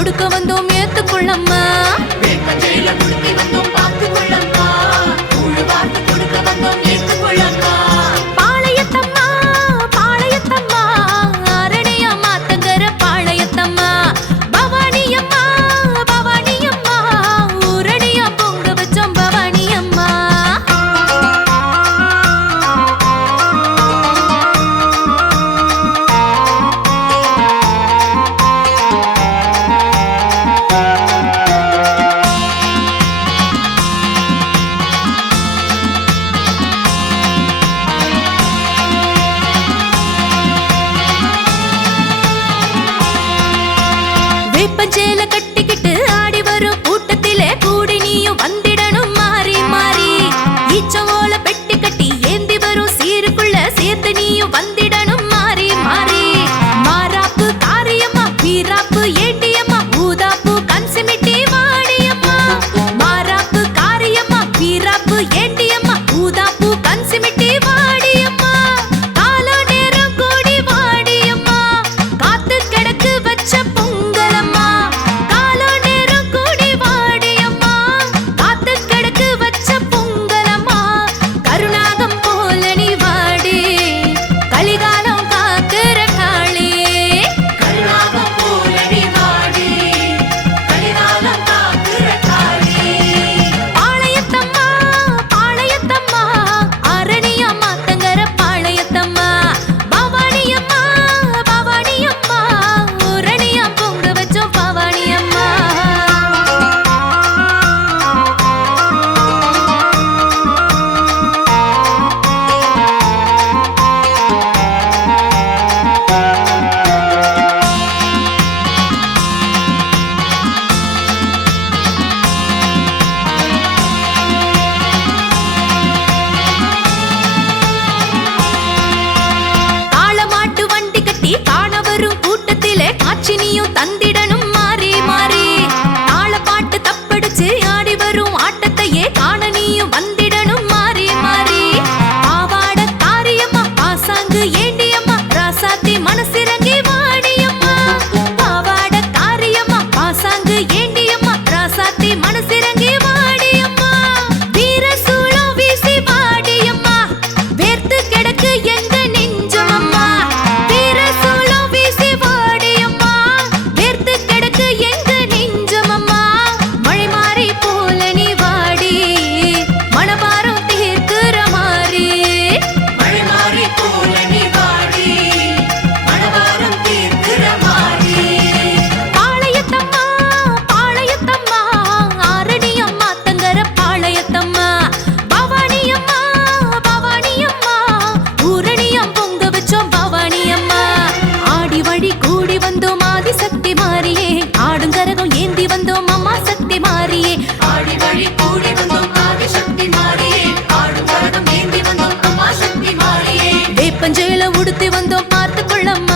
கொடுக்க வந்தோம் ஏத்துக்கொள்ளம்மா వేప చేల కట్టు மாறியே உடுத்தி வந்தோம் பார்த்து கொள்ளம்மா.